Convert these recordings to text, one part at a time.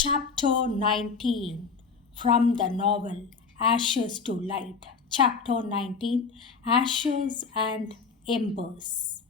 Chapter 19 from the novel Ashes to Light. Chapter 19 Ashes and Embers.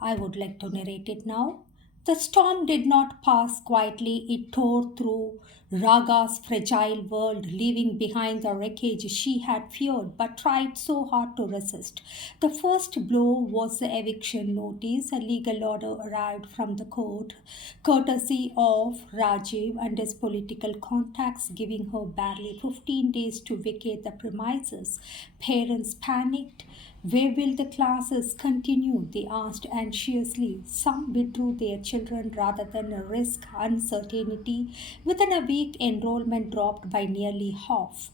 I would like to narrate it now. The storm did not pass quietly. It tore through Raga's fragile world, leaving behind the wreckage she had feared but tried so hard to resist. The first blow was the eviction notice. A legal order arrived from the court, courtesy of Rajiv and his political contacts, giving her barely 15 days to vacate the premises. Parents panicked. Where will the classes continue? They asked anxiously. Some withdrew their children rather than risk uncertainty. Within a week, enrollment dropped by nearly half.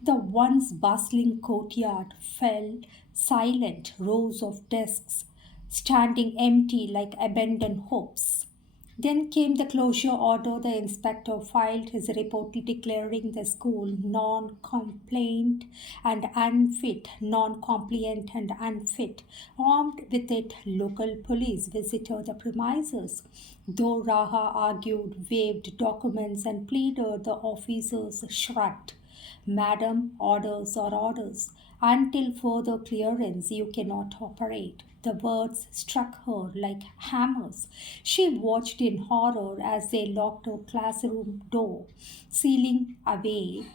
The once bustling courtyard fell silent, rows of desks standing empty like abandoned hopes. Then came the closure order. The inspector filed his report declaring the school non-compliant and unfit, non-compliant and unfit. Armed with it, local police visited the premises. Though Raha argued, waived documents and pleaded, the officers shrugged. Madam, orders are orders. Until further clearance, you cannot operate. The words struck her like hammers. She watched in horror as they locked her classroom door, sealing away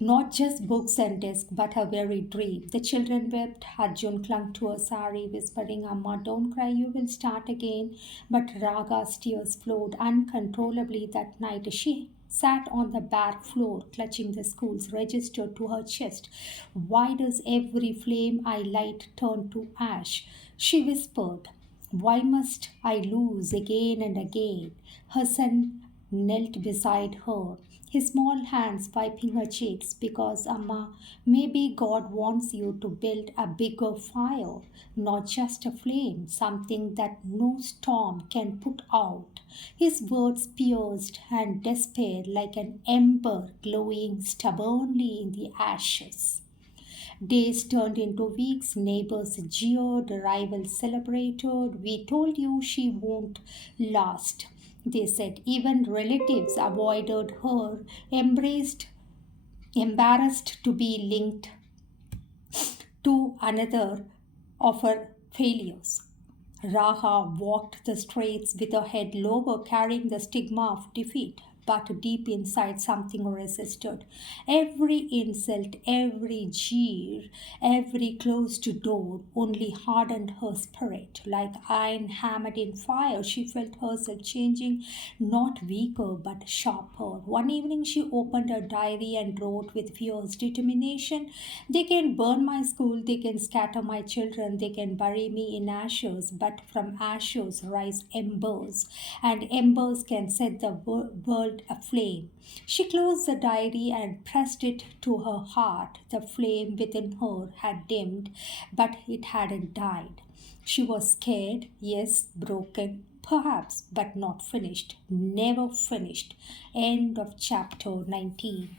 not just books and desks, but her very dream. The children wept. Arjun clung to her sari, whispering, Amma, don't cry, you will start again. But Raga's tears flowed uncontrollably that night. She sat on the bare floor, clutching the school's register to her chest. Why does every flame I light turn to ash? She whispered. Why must I lose again and again? Her son knelt beside her, his small hands wiping her cheeks. Because, Amma, maybe God wants you to build a bigger fire, not just a flame, something that no storm can put out. His words pierced and despaired like an ember glowing stubbornly in the ashes. Days turned into weeks, neighbors jeered, rivals celebrated. We told you she won't last, they said. Even relatives avoided her, embarrassed to be linked to another of her failures. Raha walked the streets with her head lower, carrying the stigma of defeat. But deep inside, something resisted. Every insult, every jeer, every closed door only hardened her spirit. Like iron hammered in fire, she felt herself changing, not weaker but sharper. One evening, she opened her diary and wrote with fierce determination, they can burn my school, they can scatter my children, they can bury me in ashes, but from ashes rise embers, and embers can set the world aflame. She closed the diary and pressed it to her heart. The flame within her had dimmed, but it hadn't died. She was scared, yes, broken, perhaps, but not finished. Never finished. End of chapter 19.